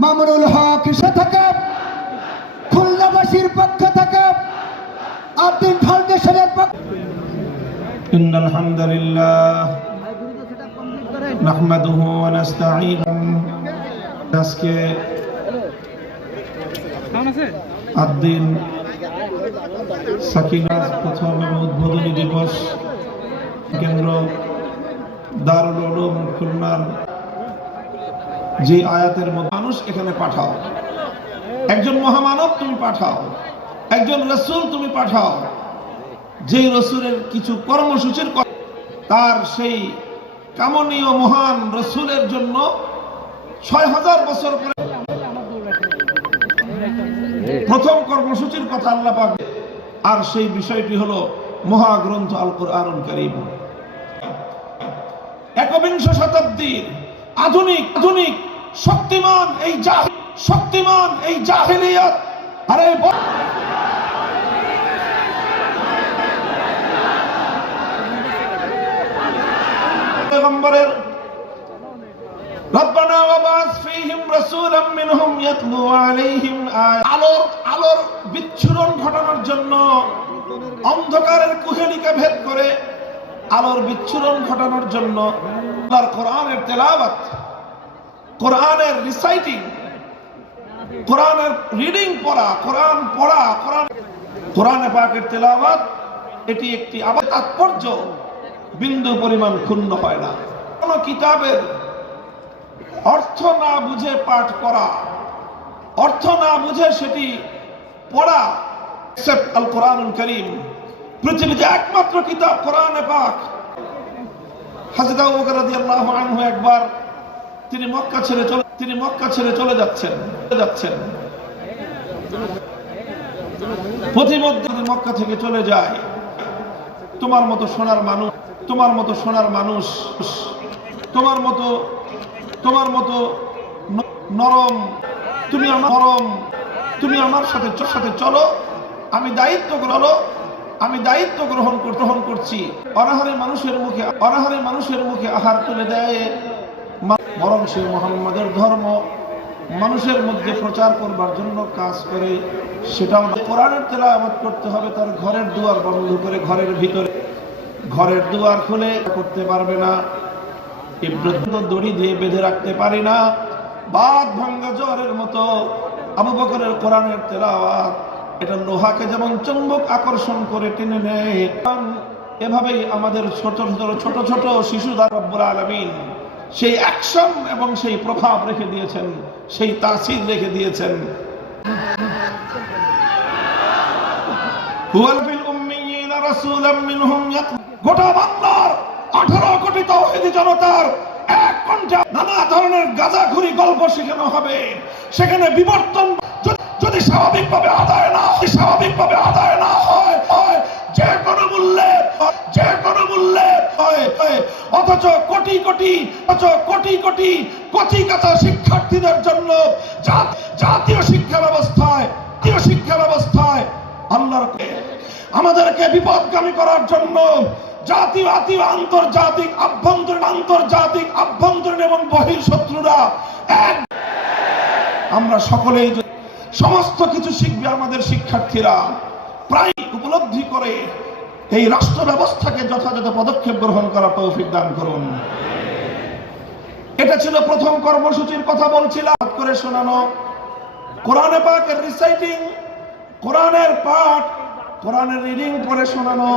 মামুনুল হক এসে থেকে খুলনাবাসীর পক্ষ থেকে আব্দুল ফাউন্ডেশনের পক্ষ إن الحمد لله نحمده ونستعينه আজকে আদ্দিন সাকিনা প্রথম এবং উদ্বোধনী দিবস কেন্দ্র দারুল উলুম খুলনার যে আয়াতের মধ্যে মানুষ এখানে পাঠাও। একজন মহামানব তুমি পাঠাও। একজন রসুল তুমি পাঠাও। যেই রসুলের কিছু কর্মসূচির তার সেই কামনীয় মহান রসুলের জন্য ছয় হাজার বছর পরে প্রথম কর্মসূচির কথা আল্লাহ পাক আর সেই বিষয়টি হলো মহাগ্রন্থ আল কোরআনুল করিম। একবিংশ শতাব্দীর আধুনিক আধুনিক, শক্তিমান এই শক্তিমান এই জাহেলিয়াত। আরে ঘটানোর জন্য অন্ধকারের কুহেলিকা ভেদ করে আলোর বিচ্ছুরণ ঘটানোর জন্য আল্লাহর কোরআনের তেলাওয়াত, কোরআনের রিসাইটিং কোরআনের রিডিং পড়া, কোরআন পড়া, কোরআন কোরআনে পাকের তেলাওয়াত, এটি একটি আবার তাৎপর্য। বিন্দু পরিমাণ ক্ষুণ্ণ হয় না। কোন কিতাবের অর্থ না বুঝে পাঠ করা, অর্থ না বুঝে সেটি পড়া আল কোরআনুল করিম। পৃথিবীতে একমাত্র কিতাব কোরআনে পাক। হাজরত আবু বকর রাদিয়াল্লাহু একবার তিনি মক্কা ছেড়ে চলে তিনি মক্কা ছেড়ে চলে যাচ্ছেন যাচ্ছেন। প্রতিমধ্যে মক্কা থেকে চলে যায়, তোমার মতো সোনার মানুষ, তোমার মতো সোনার মানুষ, তোমার মতো তোমার মতো নরম, তুমি আমার নরম, তুমি আমার সাথে সাথে চলো, আমি দায়িত্ব গ্রহণ আমি দায়িত্ব গ্রহণ গ্রহণ করছি। অনাহারে মানুষের মুখে অনাহারে মানুষের মুখে আহার তুলে দেয়। বরং সে মোহাম্মদের ধর্ম। মানুষের মধ্যে প্রচার করবার জন্য কাজ করে। সেটাও। কোরআনের আবাদ করতে হবে তার ঘরের দুয়ার বন্ধ করে ঘরের ভিতরে। ঘরের দুয়ার খুলে করতে পারবে না। বৃদ্ধ দড়ি দিয়ে বেঁধে রাখতে পারি না। বাদ ভাঙ্গা জ্বরের মতো। আবু বকরের কোরআনের তেলা তেলাওয়াত এটা লোহাকে যেমন চুম্বক আকর্ষণ করে টেনে নেয় এভাবেই আমাদের ছোট ছোট ছোট ছোট শিশু রব্বুল আলমিন সেই অ্যাকশন এবং সেই প্রভাব রেখে দিয়েছেন, সেই তাসির রেখে দিয়েছেন। গোটা বাংলার 18 কোটি তাওহীদি জনতার এক কণ্ঠে নানা ধরনের গাঁজাখুরি গল্প শেখানো হবে। সেখানে বিবর্তন যদি- স্বাভাবিকভাবে আদায় না স্বাভাবিকভাবে আদায় না হয় যে কোনো মূল্যে যে কোনো মূল্যে। অথচ কোটি কোটি, অথচ কোটি কোটি শিক্ষার্থীদের জন্য জাতীয় শিক্ষা ব্যবস্থায়, জাতীয় শিক্ষা ব্যবস্থায় আমাদেরকে বিপদগামী করার জন্য জাতীয় আতি, আন্তর্জাতিক আভ্যন্তরীণ আন্তর্জাতিক আভ্যন্তরীণ এবং বহির শত্রুরা এক আমরা সকলেই সমস্ত কিছু শিখবে আমাদের শিক্ষার্থীরা। প্রায় উপলব্ধি করে এই রাষ্ট্র ব্যবস্থাকে যথাযথ পদক্ষেপ গ্রহণ করার তৌফিক দান করুন। এটা ছিল প্রথম কর্মসূচির কথা বলছিলাম। করে শোনানো। কোরআনে পাকের রিসাইটিং কোরআনের পাঠ, কোরআনের রিডিং পড়ে শোনানো।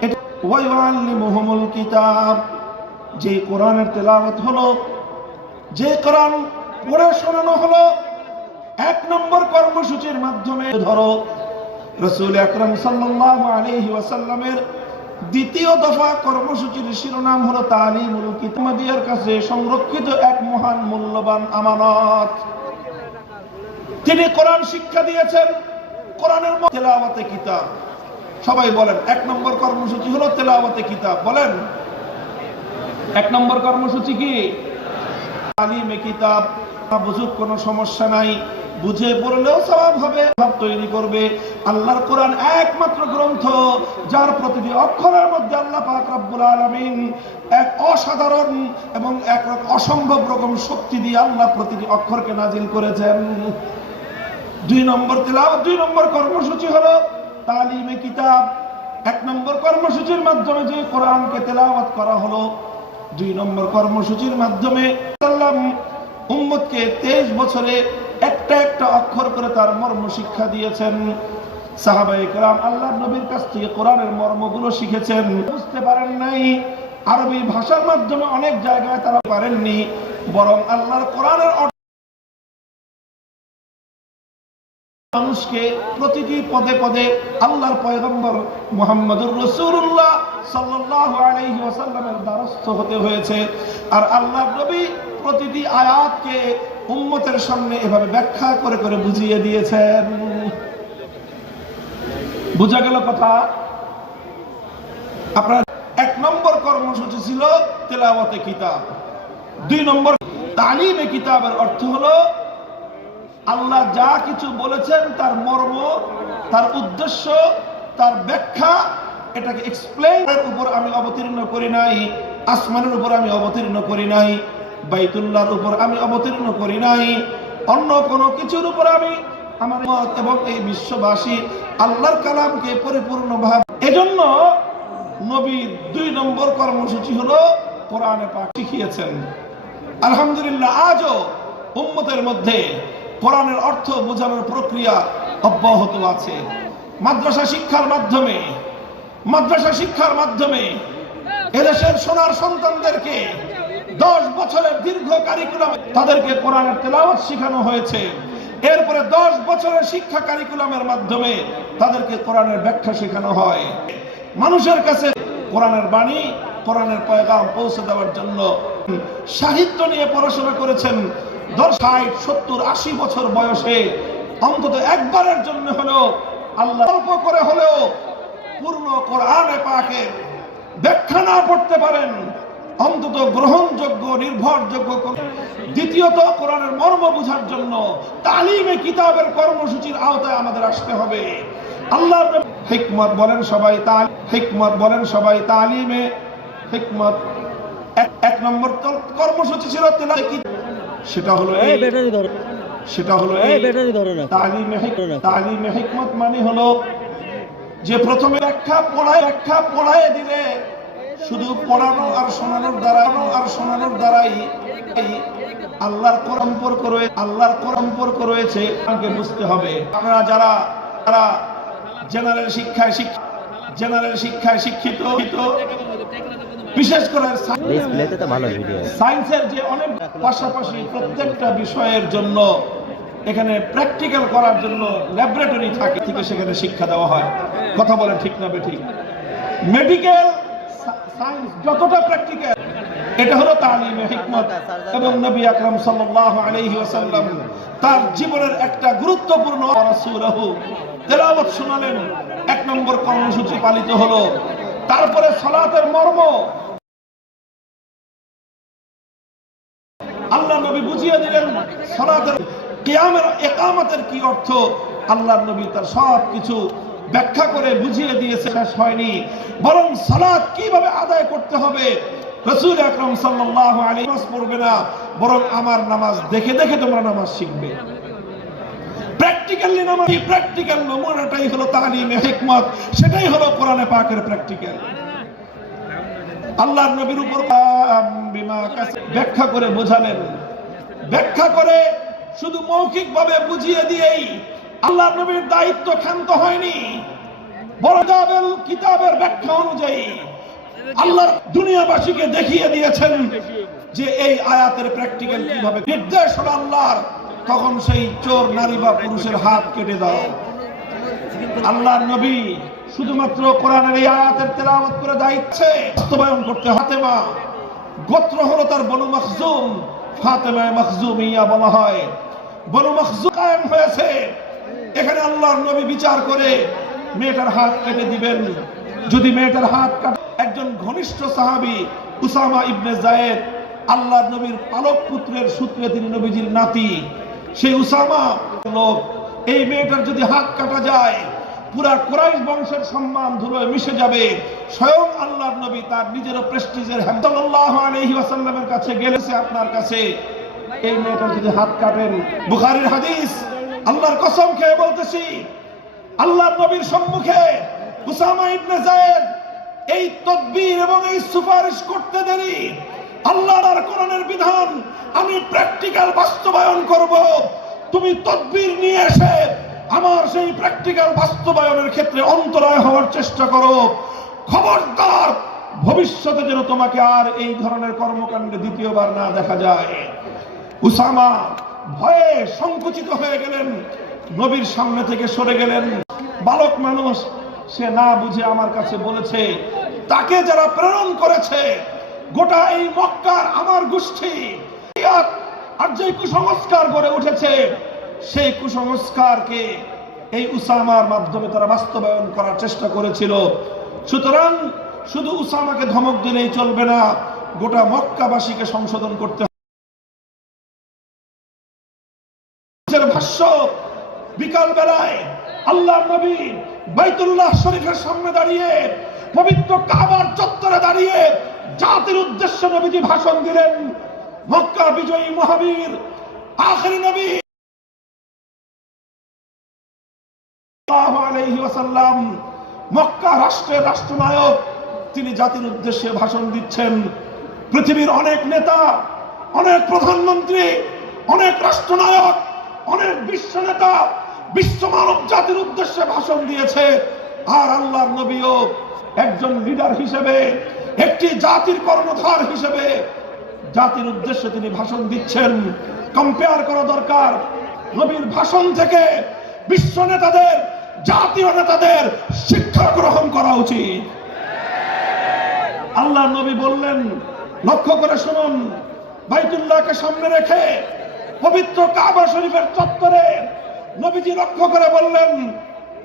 এটা ওয়াইওয়াল্লিমুহুমুল কিতাব। যে কোরআনের তেলাওয়াত হলো, যে কোরআন পড়ে শোনানো হলো এক নম্বর কর্মসূচির মাধ্যমে ধরো, রসুল আকরাম সাল্লাল্লাহু আলাইহি ওয়াসাল্লামের দ্বিতীয় দফা কর্মসূচির শিরোনাম হলো তালিমুল কিতাবিয়ার কাছে সংরক্ষিত এক মহান মূল্যবান আমানত। তিনি কোরআন শিক্ষা দিয়েছেন, কোরআনের তেলাওয়াতে কিতাব। সবাই বলেন, এক নম্বর কর্মসূচি হলো তেলাওয়াতে কিতাব। বলেন, এক নম্বর কর্মসূচি কি? তালিমে কিতাব, বুঝুক কোনো সমস্যা নাই। বুঝে পড়লেও স্বভাব হবে ভাব তৈরি করবে। আল্লাহর কোরআন একমাত্র গ্রন্থ, যার প্রতিটি অক্ষরের মধ্যে আল্লাহ পাক রব্বুল আলামিন এক অসাধারণ এবং এক অসম্ভব রকম শক্তি দিয়ে আল্লাহ প্রতিটি অক্ষরকে নাজিল করেছেন। দুই নম্বর তেলাওয়াত, দুই নম্বর কর্মসূচি হলো তালিমে কিতাব। এক নম্বর কর্মসূচির মাধ্যমে যে কোরআনকে তেলাওয়াত করা হলো, দুই নম্বর কর্মসূচির মাধ্যমে উম্মতকে তেইশ বছরে একটা একটা অক্ষর করে তার মর্ম শিক্ষা দিয়েছেন। সাহাবাই কেরাম আল্লাহ নবীর কাছ থেকে কোরআনের মর্মগুলো শিখেছেন। বুঝতে পারেন নাই, আরবি ভাষার মাধ্যমে অনেক জায়গায় তারা পারেননি, বরং আল্লাহর কোরআনের মানুষকে প্রতিটি পদে পদে আল্লাহর পয়গম্বর মুহাম্মদুর রাসূলুল্লাহ সাল্লাল্লাহু আলাইহি ওয়াসাল্লামের দ্বারস্থ হতে হয়েছে। আর আল্লাহ নবী প্রতিটি আয়াতকে উম্মতের সামনে এভাবে ব্যাখ্যা করে করে বুঝিয়ে দিয়েছেন। বুঝা গেল কথা? আপনার এক নম্বর কর্মসূচি ছিল তেলাওয়াতে কিতাব। দুই নম্বর তালিমে কিতাবের অর্থ হলো, আল্লাহ যা কিছু বলেছেন তার মর্ম, তার উদ্দেশ্য, তার ব্যাখ্যা, এটাকে এক্সপ্লেনের উপর আমি অবতীর্ণ করি নাই, আসমানের উপর আমি অবতীর্ণ করি নাই। বাইতুল্লাহর উপর আমি অবতীর্ণ করি নাই। অন্য কোনো কিছুর উপর আমি আমার মত এবং এই বিশ্ববাসী আল্লাহর কালামকে পরিপূর্ণভাবে এজন্য নবীর দুই নম্বর কর্মসূচি হলো কোরআনে পাক শিখিয়েছেন। আলহামদুলিল্লাহ, আজও উম্মতের মধ্যে কোরআনের অর্থ বোঝানোর প্রক্রিয়া অব্যাহত আছে। মাদ্রাসা শিক্ষার মাধ্যমে, মাদ্রাসা শিক্ষার মাধ্যমে এদেশের সোনার সন্তানদেরকে দশ বছরের দীর্ঘ কারিকুলামে তাদেরকে কোরআনের তেলাওয়াত শেখানো হয়েছে। এরপরে দশ বছরের শিক্ষা কারিকুলামের মাধ্যমে তাদেরকে কোরআনের ব্যাখ্যা শেখানো হয়। মানুষের কাছে কোরআনের বাণী, কোরআনের পয়গাম পৌঁছে দেওয়ার জন্য সাহিত্য নিয়ে পড়াশোনা করেছেন। দশ, ষাট, সত্তর, আশি বছর বয়সে অন্তত একবারের জন্য হলেও আল্লাহ অল্প করে হলেও পূর্ণ কোরআনে পাকের ব্যাখ্যা না পড়তে পারেন। অন্তত গ্রহণযোগ্য নির্ভরযোগ্য দ্বিতীয়ত কোরআনের মর্ম বোঝার জন্য তালিমে কিতাবের কর্মসূচির আওতায় আমাদের আসতে হবে। আল্লাহ হিকমত বলেন সবাই তাল হিকমত বলেন সবাই তালিমে হিকমত। এক নম্বর তো- কর্মসূচি ছিল সেটা হলো সেটা হলো তালিমে হিকমত মানে হলো যে প্রথমে ব্যাখ্যা পড়ায় ব্যাখ্যা পড়ায় দিলে শুধু পড়ানো আর শোনানোর দ্বারাই, আর শোনানোর দ্বারাই আল্লাহর সম্পর্ক রয়েছে আল্লাহর সম্পর্ক রয়েছে, আমাকে বুঝতে হবে। আপনারা যারা যারা জেনারেল শিক্ষায় শিক্ষিত জেনারেল শিক্ষায় শিক্ষিত, বিশেষ করে সায়েন্সের যে অনেক পাশাপাশি প্রত্যেকটা বিষয়ের জন্য, এখানে প্র্যাকটিক্যাল করার জন্য ল্যাবরেটরি থাকে, থেকে সেখানে শিক্ষা দেওয়া হয়। কথা বলে ঠিক না ঠিক। মেডিকেল সায়েন্স যতটা প্র্যাকটিক্যাল এটা হলো তালিমে হিকমত। এবং নবী আকরাম সাল্লাল্লাহু আলাইহি ওয়াসাল্লাম তার জীবনের একটা গুরুত্বপূর্ণ রাসূলহু তেলাওয়াত শোনালেন। এক নম্বর কর্মসূচি পালিত হলো। তারপরে সালাতের মর্ম। আল্লাহ নবী বুঝিয়ে দিলেন, সালাতের কিয়ামের একামতের কি অর্থ? আল্লাহ নবী তার সব কিছু ব্যাখ্যা করে বুঝিয়ে দিয়েছে, শেষ হয়নি। বরং সালাত কীভাবে আদায় করতে হবে, রসুল আকরম সাল্লাল্লাহু আলাইহি নামাজ পড়বে না, বরং আমার নামাজ দেখে দেখে তোমরা নামাজ শিখবে। প্র্যাকটিক্যালি নামাজ প্র্যাকটিক্যাল নমুনাটাই হলো হিকমত, সেটাই হলো কোরআনে পাকের প্র্যাকটিক্যাল আল্লাহর নবীর উপর ব্যাখ্যা করে বোঝালেন। ব্যাখ্যা করে শুধু মৌখিক ভাবে বুঝিয়ে দিয়েই আল্লাহর নবীর দায়িত্ব ক্ষান্ত হয়নি। বড় কিতাবের ব্যাখ্যা অনুযায়ী আল্লাহ দুনিয়াবাসীকে দেখিয়ে দিয়েছেন যে এই আয়াতের প্র্যাকটিক্যাল কীভাবে নির্দেশ হলো আল্লাহর, তখন সেই চোর, নারী বা পুরুষের হাত কেটে দাও। আল্লাহর নবী শুধুমাত্র কোরআনের এই আয়াতের তেলাওয়াত করে দায়িত্বে বাস্তবায়ন করতে হাতেমা গোত্র হলো তার বনু মখজুম। ফাতেমায় মখজুম ইয়া বলা হয়। বনু মখজুম কায়েম হয়েছে। এখানে আল্লাহর নবী বিচার করে মেয়েটার হাত কেটে দিবেন। যদি মেয়েটার হাত কাটে, একজন ঘনিষ্ঠ সাহাবী, উসামা ইবনে জায়েদ আল্লাহ নবীর পালক পুত্রের সূত্রে তিনি নবীজির নাতি। সেই উসামা লোক, এই মেয়েটার যদি হাত কাটা যায়, পুরা কোরাইশ বংশের সম্মান ধুলোয় মিশে যাবে। স্বয়ং আল্লাহর নবী তার নিজের প্রেস্টিজের হামদুল্লাহ আলহি ওয়াসাল্লামের কাছে গেলেছে আপনার কাছে। এই মেয়েটার যদি হাত কাটেন, বুখারীর হাদিস আল্লাহর কসম খেয়ে বলতেছি, আল্লাহর নবীর সম্মুখে উসামা ইবনে যায়েদ এই তদবির এবং এই সুপারিশ করতে দেরি। আল্লাহর আর কোরআনের বিধান আমি প্র্যাকটিক্যাল বাস্তবায়ন করব। তুমি তদবির নিয়ে এসে আমার সেই প্র্যাকটিক্যাল বাস্তবায়নের ক্ষেত্রে অন্তরায় হওয়ার চেষ্টা করো। খবরদার, ভবিষ্যতে যেন তোমাকে আর এই ধরনের কর্মকাণ্ডে দ্বিতীয়বার না দেখা যায়। উসামা ভয়ে সংকুচিত হয়ে গেলেন, নবীর সামনে থেকে সরে গেলেন। বালক মানুষ, সে না বুঝে আমার কাছে বলেছে, তাকে যারা প্রেরণ করেছে, গোটা এই মক্কার আমার গোষ্ঠী আর যে কুসংস্কার গড়ে উঠেছে, সেই কুসংস্কারকে এই উসামার মাধ্যমে তারা বাস্তবায়ন করার চেষ্টা করেছিল। সুতরাং শুধু উসামাকে ধমক দিলেই চলবে না, গোটা মক্কাবাসীকে সংশোধন করতে হবে। বিকাল বেলায় আল্লাহ নবী বাইতুল্লাহ শরীফের সামনে দাঁড়িয়ে, পবিত্র কাবার চত্বরে দাঁড়িয়ে জাতির উদ্দেশ্যে নবীজি ভাষণ দিলেন মক্কা বিজয়ী মহাবীর, আখেরি নবী মক্কা রাষ্ট্রের রাষ্ট্রনায়ক, তিনি জাতির উদ্দেশ্যে ভাষণ দিচ্ছেন পৃথিবীর অনেক নেতা, অনেক প্রধানমন্ত্রী, অনেক রাষ্ট্রনায়ক অনেক বিশ্ব নেতা, বিশ্ব মানব জাতির উদ্দেশ্যে ভাষণ দিয়েছে। আর আল্লাহর নবীও একজন লিডার হিসেবে, একটি জাতির কর্ণধার হিসেবে জাতির উদ্দেশ্যে তিনি ভাষণ দিচ্ছেন। কম্পেয়ার করা দরকার। নবীর ভাষণ থেকে বিশ্ব নেতাদের, জাতীয় নেতাদের শিক্ষা গ্রহণ করা উচিত। আল্লাহ নবী বললেন, লক্ষ্য করে শুনুন, বাইতুল্লাহকে সামনে রেখে পবিত্র কাবা শরীফের চত্বরে নবীজি লক্ষ্য করে বললেন,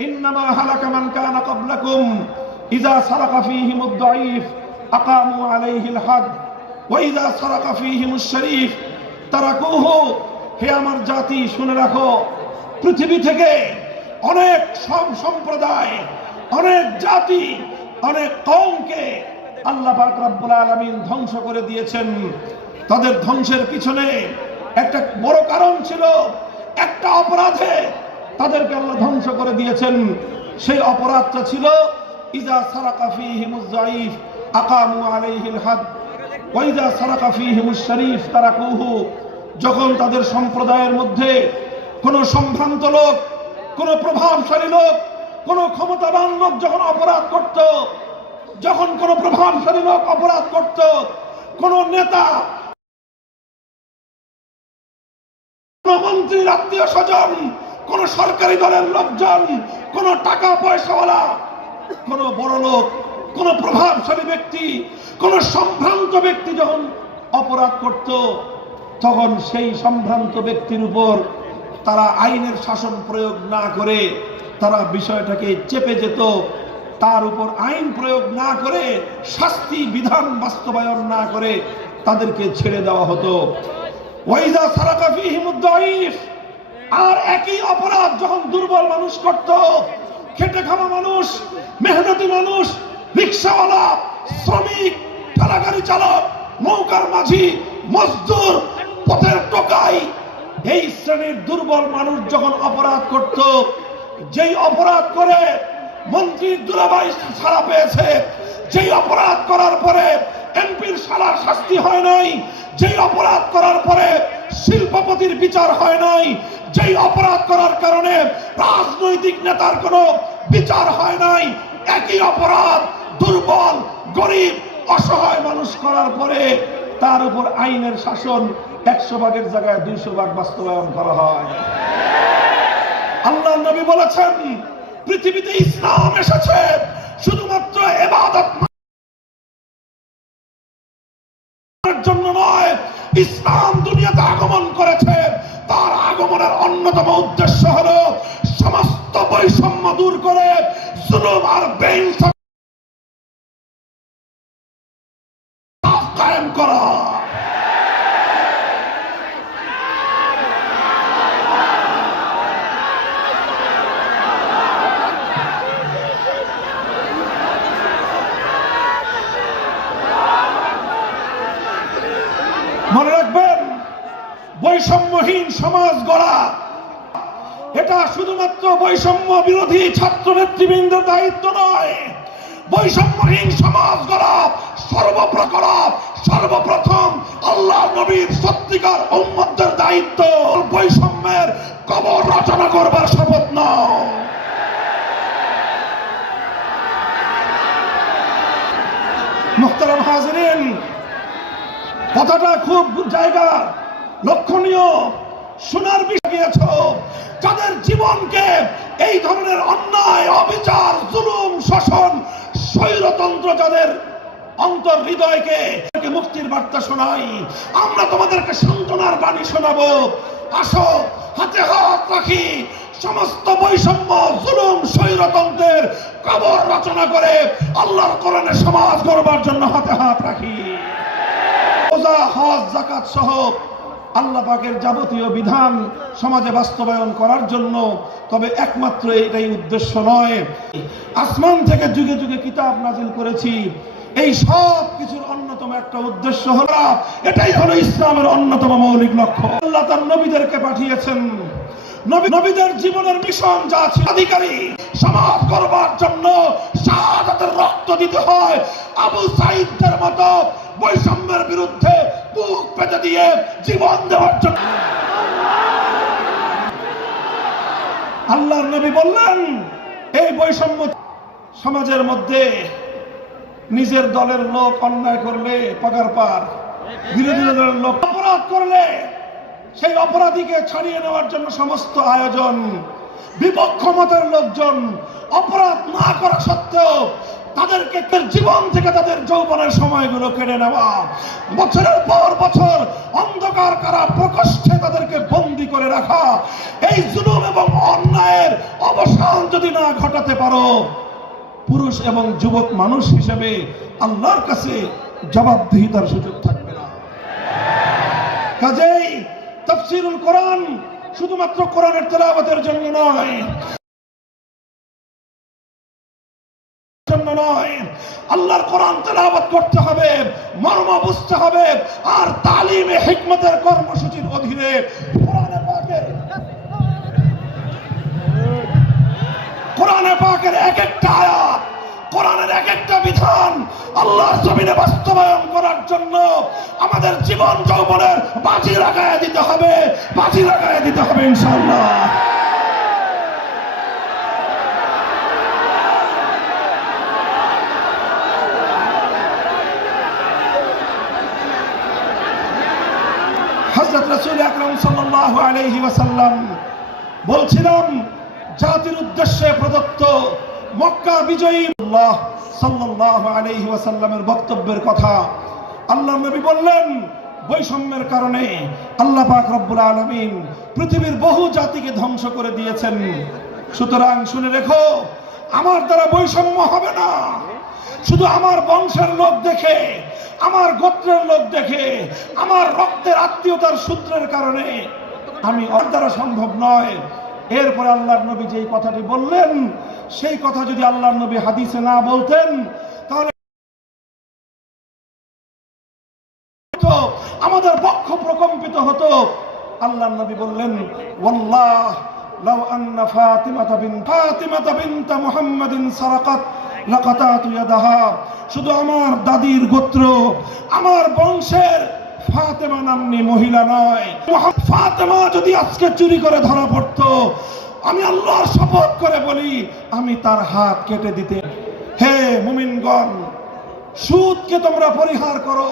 ইন্নামা হালাকা মান কানা ক্বাবলাকুম ইযা সারাকা হাদ, ওয়া ইযা সারাকা শরীফ, তারাকুহু, হে আমার জাতি, শুনে রাখো, পৃথিবী থেকে অনেক সব সম্প্রদায়, অনেক জাতি, অনেক কওমকে আল্লাহ পাক রব্বুল আলামিন ধ্বংস করে দিয়েছেন। তাদের ধ্বংসের পিছনে একটা বড় কারণ ছিল, একটা অপরাধে তাদেরকে আল্লাহ ধ্বংস করে দিয়েছেন। সেই অপরাধটা ছিল, ইজা সারাকা ফীহিমুজ জাইফ আকামু আলাইহিল হাদ, ওয়া ইজা সারাকা ফীহিমুশ শরীফ তারাকুহু। যখন তাদের সম্প্রদায়ের মধ্যে কোন সম্ভ্রান্ত লোক, কোন প্রভাবশালী লোক, কোন ক্ষমতাবান লোক যখন অপরাধ করত, যখন কোন প্রভাবশালী লোক অপরাধ করত, কোন নেতা মন্ত্রীর আত্মীয় স্বজন, কোন সরকারি দলের লোকজন, কোন টাকা পয়সাওয়ালা, কোন বড় লোক, কোন প্রভাবশালী ব্যক্তি, কোন সম্ভ্রান্ত ব্যক্তি যখন অপরাধ করত, তখন সেই সম্ভ্রান্ত ব্যক্তির উপর তারা আইনের শাসন প্রয়োগ না করে তারা বিষয়টাকে চেপে যেত। তার উপর আইন প্রয়োগ না করে, শাস্তি বিধান বাস্তবায়ন না করে তাদেরকে ছেড়ে দেওয়া হতো। ওয়াইজা সারাকা ফীহিমুদ দাঈফ। আর একই অপরাধ যখন দুর্বল মানুষ করত, খেটে খাওয়া মানুষ, মেহনতি মানুষ, রিক্সাওয়ালা, শ্রমিক, ঠেলাগাড়ি চালক, নৌকার মাঝি, মজদুর, পথের টোকাই, এই শ্রেণির দুর্বল মানুষ যখন অপরাধ করত, যেই অপরাধ করে মন্ত্রীর দুলাবাই ছাড়া পেয়েছে, যেই অপরাধ করার পরে এমপির সালার শাস্তি হয় নাই যেই অপরাধ করার পরে শিল্পপতির বিচার হয় নাই, যেই অপরাধ করার কারণে রাজনৈতিক নেতার কোনো বিচার হয় নাই, একই অপরাধ দুর্বল, গরিব, অসহায় মানুষ করার পরে তার উপর আইনের শাসন একশো ভাগের জায়গায় দুইশো ভাগ বাস্তবায়ন করা হয়। আল্লাহ নবী বলেছেন, পৃথিবীতে ইসলাম এসেছে, শুধুমাত্র এবাদত জন্য নয়। ইসলাম দুনিয়াতে আগমন করেছে। তার আগমনের অন্যতম উদ্দেশ্য হলো সমস্ত বৈষম্য দূর করে জুলুম আর বেইনসাফ করা সমাজ গড়া এটা শুধুমাত্র বৈষম্য বিরোধী ছাত্র নেতৃবৃন্দের দায়িত্ব নয়। বৈষম্যহীন সমাজ গড়া সর্বপ্রকার, সর্বপ্রথম আল্লাহ নবীর সত্যিকার উম্মতদের দায়িত্ব। বৈষম্যের কবর রচনা করবার শপথ নাও। মোহতারাম হাজরিন, কথাটা খুব জায়গা, লক্ষণীয়। শোনার বিষয় গিয়েছ। যাদের জীবনকে এই ধরনের অন্যায়, অবিচার, জুলুম, শোষণ, স্বৈরতন্ত্র যাদের অন্তর হৃদয়কে মুক্তির বার্তা শোনাই, আমরা তোমাদেরকে সান্ত্বনার বাণী শোনাবো। আসো, হাতে হাত রাখি, সমস্ত বৈষম্য, জুলুম, স্বৈরতন্ত্রের কবর রচনা করে আল্লাহর কোরআনে সমাজ গড়বার জন্য হাতে হাত রাখি। হজ জাকাত সহ আল্লাহ পাকের যাবতীয় বিধান সমাজে বাস্তবায়ন করার জন্য। তবে একমাত্র এটাই উদ্দেশ্য নয়। আসমান থেকে যুগে যুগে কিতাব নাজিল করেছি। এই সব কিছুর অন্যতম একটা উদ্দেশ্য হলো, এটাই হলো ইসলামের অন্যতম মৌলিক লক্ষ্য। আল্লাহ তার নবীদেরকে পাঠিয়েছেন। নবী নবীদের জীবনের মিশন যা ছিল অধিকারী। সমাজ করবার জন্য শাহাদাতের রক্ত দিতে হয়। আবু সাইদদের মতো বৈষম্যের বিরুদ্ধে বুক পেতে দিয়ে জীবন দেওয়ার জন্য। আল্লাহর নবী বললেন, এই বৈষম্য সমাজের মধ্যে নিজের দলের লোক অন্যায় করলে পাগার পার। বিরোধী দলের লোক অপরাধ করলে সেই অপরাধীকে ছাড়িয়ে নেওয়ার জন্য সমস্ত আয়োজন। বিপক্ষ মতের লোকজন অপরাধ না করা সত্ত্বেও তাদেরকে তাদের জীবন থেকে তাদের যৌবনের সময়গুলো কেড়ে নেওয়া। বছরের পর বছর অন্ধকার কারা প্রকোষ্ঠে তাদেরকে বন্দি করে রাখা। এই জুলুম এবং অন্যায়ের অবসান যদি না ঘটাতে পারো, পুরুষ এবং যুবক মানুষ হিসেবে আল্লাহর কাছে জবাবদিহিতার সুযোগ থাকবে না। কাজেই তফসিরুল কোরআন শুধুমাত্র কোরআনের তেলাওয়াতের জন্য নয় জন্য নয়। আল্লাহর কোরআন তেলাওয়াত করতে হবে, মর্ম বুঝতে হবে, আর তালিমে হিকমতের কর্মসূচির অধীনে কোরআনে পাকের এক একটা আয়াত, কোরআনের এক একটা বিধান আল্লাহর জমিনে বাস্তবায়ন করার জন্য আমাদের জীবন যৌবনের বাজি লাগায় দিতে হবে, বাজি লাগায় দিতে হবে ইনশাআল্লাহ। রাসূল আকরাম সাল্লাল্লাহু আলাইহি ওয়াসাল্লাম বলছিলাম, জাতির উদ্দেশ্যে প্রদত্ত মক্কা বিজয়ী আল্লাহ সাল্লাল্লাহু আলাইহি ওয়াসাল্লামের বক্তব্যের কথা আল্লাহ নবী বললেন, বৈষম্যের কারণে আল্লাহ পাক রব্বুল আলামিন পৃথিবীর বহু জাতিকে ধ্বংস করে দিয়েছেন। সুতরাং শুনে রেখো, আমার দ্বারা বৈষম্য হবে না। শুধু আমার বংশের লোক দেখে, আমার গোত্রের লোক দেখে, আমার রক্তের আত্মীয়তার সূত্রের কারণে আমি ওর দ্বারা সম্ভব নয়। এরপরে আল্লাহর নবী যেই কথাটি বললেন, সেই কথা যদি আল্লাহর নবী হাদিসে না বলতেন, তাহলে আমাদের বক্ষ প্রকম্পিত হতো। আল্লাহ নবী বললেন, ওয়াল্লাহ, লাউ আন্না ফাতিমাতা বিনতা মুহাম্মাদিন সারাকাত। শুধু আমার দাদির গোত্র, আমার বংশের ফাতেমা নামনি মহিলা নয়। ফাতেমা যদি আজকে চুরি করে ধরা পড়তো, আমি আল্লাহর শপথ করে বলি, আমি তার হাত কেটে দিতে। হে মুমিনগণ, সুদকে তোমরা পরিহার করো।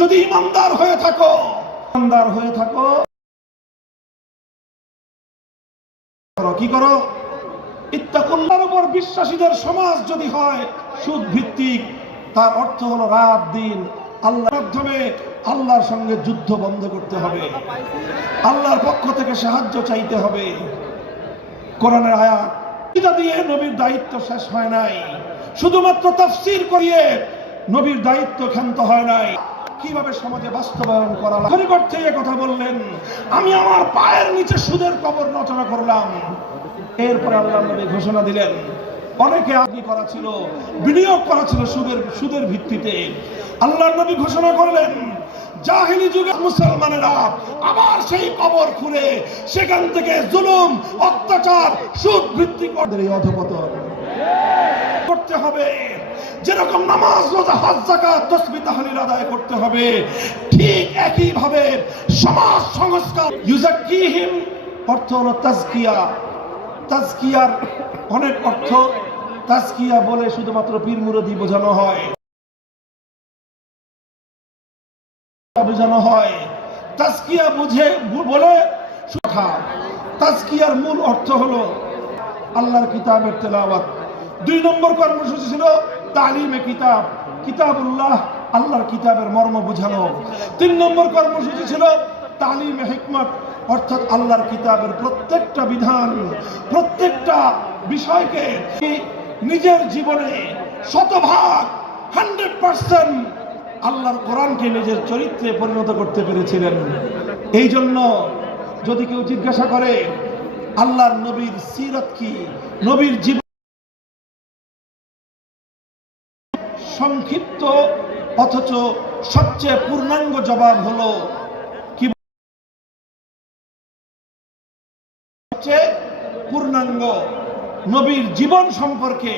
যদি ইমানদার হয়ে থাকো, ইমানদার হয়ে থাকো, কি করো? উপর বিশ্বাসীদের সমাজ যদি হয় সুদ ভিত্তিক তার অর্থ হলো রাত, দিন, আল্লাহর মাধ্যমে আল্লাহর সঙ্গে যুদ্ধ বন্ধ করতে হবে। আল্লাহর পক্ষ থেকে সাহায্য চাইতে হবে। কোরআনের আয়াত দিয়ে নবীর দায়িত্ব শেষ হয় নাই। শুধুমাত্র তাফসীর করিয়ে নবীর দায়িত্ব ক্ষান্ত হয় নাই। কীভাবে সমাজে বাস্তবায়ন করা করতে কথা বললেন, আমি আমার পায়ের নিচে সুদের কবর রচনা করলাম। এরপরে আল্লাহ নবী ঘোষণা দিলেন, অনেকে আগে করা ছিল, বিনিয়োগ করা ছিল সুদের সুদের ভিত্তিতে। আল্লাহ নবী ঘোষণা করলেন, জাহিলি যুগে মুসলমানেরা আবার সেই কবর খুঁড়ে সেখান থেকে জুলুম, অত্যাচার, সুদ ভিত্তিক অধপতন করতে হবে। যেরকম নামাজ, রোজা, হজ, যাকাত তসবিহ তাহলিল আদায় করতে হবে। ঠিক একই ভাবে সমাজ সংস্কার ইউজাক্কিহিম অর্থ হলো তাজকিয়া। তাজকিয়ার অনেক অর্থ তাজকিয়া বলে শুধুমাত্র পীর মুরদি বোঝানো হয়। বোঝানো হয়। তাজকিয়া বুঝে, বলে কথা। তাজকিয়ার মূল অর্থ হলো আল্লাহর কিতাবের তেলাওয়াত। দুই নম্বর কর্মসূচি ছিল তালিমে কিতাব। কিতাবুল্লাহ, আল্লাহর কিতাবের মর্ম বুঝানো। তিন নম্বর কর্মসূচি ছিল তালিমে হিকমত, অর্থাৎ আল্লাহর কিতাবের প্রত্যেকটা বিধান, প্রত্যেকটা বিষয়কে নিজের জীবনে শতভাগ, হান্ড্রেড পার্সেন্ট আল্লাহর কোরআনকে নিজের চরিত্রে পরিণত করতে পেরেছিলেন। এই জন্য যদি কেউ জিজ্ঞাসা করে, আল্লাহর নবীর সিরত কি? নবীর জীবন সংক্ষিপ্ত, অথচ সবচেয়ে পূর্ণাঙ্গ জবাব হলো কি পূর্ণাঙ্গ নবীর জীবন সম্পর্কে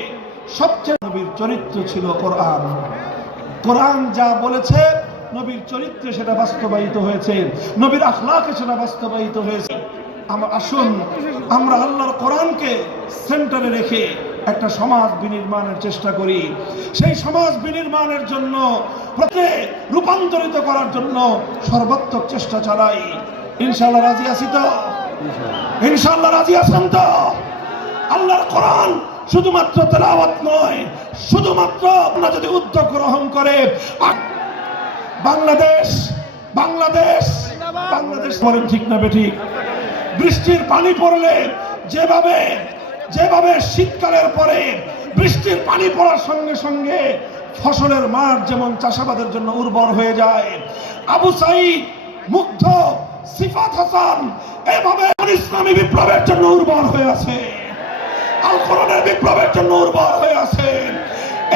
সবচেয়ে নবীর চরিত্র ছিল কোরআন। কোরআন যা বলেছে, নবীর চরিত্রে সেটা বাস্তবায়িত হয়েছে, নবীর আখলাকে সেটা বাস্তবায়িত হয়েছে। আমরা আসুন, আমরা আল্লাহর কোরআনকে সেন্টারে রেখে একটা সমাজ বিনির্মাণের চেষ্টা করি। সেই সমাজ বিনির্মাণের জন্য রূপান্তরিত করার জন্য সর্বাত্মক চেষ্টা চালাই। ইনশাআল্লাহ রাজি আছি তো? ইনশাআল্লাহ। রাজি আছেন তো? আল্লাহর কোরআন শুধুমাত্র তেলাওয়াত নয় শুধুমাত্র আপনারা যদি উদ্যোগ গ্রহণ করে বাংলাদেশ বাংলাদেশ বাংলাদেশ বলেন ঠিক না বেঠিক বৃষ্টির পানি পড়লে যেভাবে যেভাবে শীতকালের পরে বৃষ্টির পানি পড়ার সঙ্গে সঙ্গে ফসলের মাঠ যেমন চাষাবাদের জন্য উর্বর হয়ে যায়। আবু সাইদ মুগ্ধ, সিফাত হাসান, এভাবে ইসলামী বিপ্লবের জন্য উর্বর হয়ে আছে। আল কোরআনের বিপ্লবের জন্য উর্বর হয়ে আছে।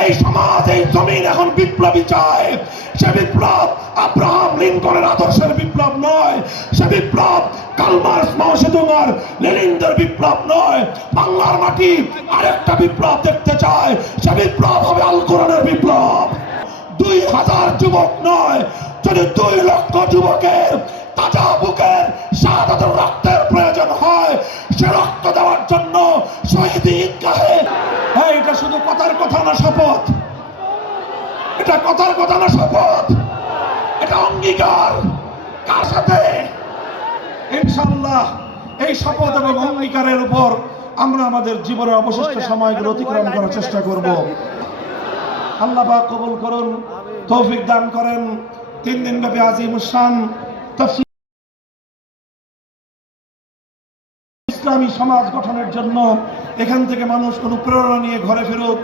এই সমাজ, এই জমিন এখন বিপ্লবী চায়। সে বিপ্লব আব্রাহাম লিঙ্কনের আদর্শের বিপ্লব নয়। সে বিপ্লব বিপ্লব নয়। বাংলার মাটি আরেকটা বিপ্লব দেখতে চায়। সে বিপ্লব হবে আল কোরআনের বিপ্লব। দুই হাজার যুবক নয়, যদি দুই লক্ষ যুবকের তাজা বুকের শাহাদাতের রক্তের প্রয়োজন হয়, সে রক্ত দেওয়ার জন্য শহীদ ঈদগাহে হ্যাঁ এটা শুধু কথার কথা না, শপথ। এটা কথার কথা না, শপথ। এটা অঙ্গীকার। কার সাথে? ইনশাল্লাহ এই শপথ এবং অঙ্গীকারের উপর আমরা আমাদের জীবনের অবশিষ্ট সময়গুলো অতিক্রম করার চেষ্টা করব। আল্লাহ কবুল করুন, তৌফিক দান করেন। তিন দিন ব্যাপী আজিম শান ইসলামী সমাজ গঠনের জন্য এখান থেকে মানুষ অনুপ্রেরণা নিয়ে ঘরে ফেরুক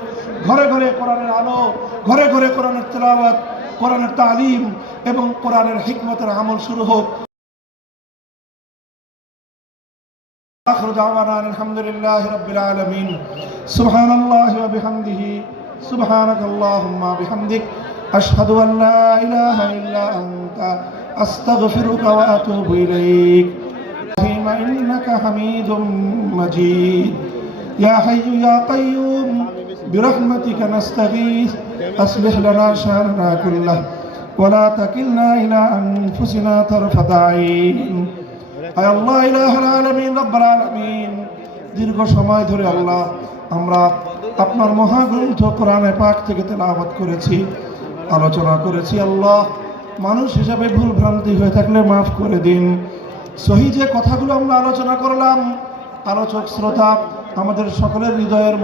ঘরে ঘরে কোরআনের আলো ঘরে ঘরে কোরআনের তেলাওয়াত কোরআনের তালিম এবং কোরআনের হিকমতের আমল শুরু হোক آخر دعوانا أن الحمد لله رب العالمين سبحان الله وبحمده سبحانك اللهم وبحمدك أشهد أن لا إله إلا أنت أستغفرك وأتوب إليك اللهم إنك حميد مجيد يا حي يا قيوم برحمتك نستغيث أصلح لنا شأننا كله ولا تكلنا إلى أنفسنا طرفة عين আয় আল্লাহ ইলাহুল আলামিন রব্বুল আলামিন দীর্ঘ সময় ধরে আল্লাহ আমরা আপনার মহাগ্রন্থ কোরআনে পাক থেকে তেলাওয়াত করেছি আলোচনা করেছি আল্লাহ মানুষ হিসাবে ভুল ভ্রান্তি হয়ে থাকলে মাফ করে দিন সহি যে কথাগুলো আমরা আলোচনা করলাম আলোচক শ্রোতা আমাদের সকলের হৃদয়ের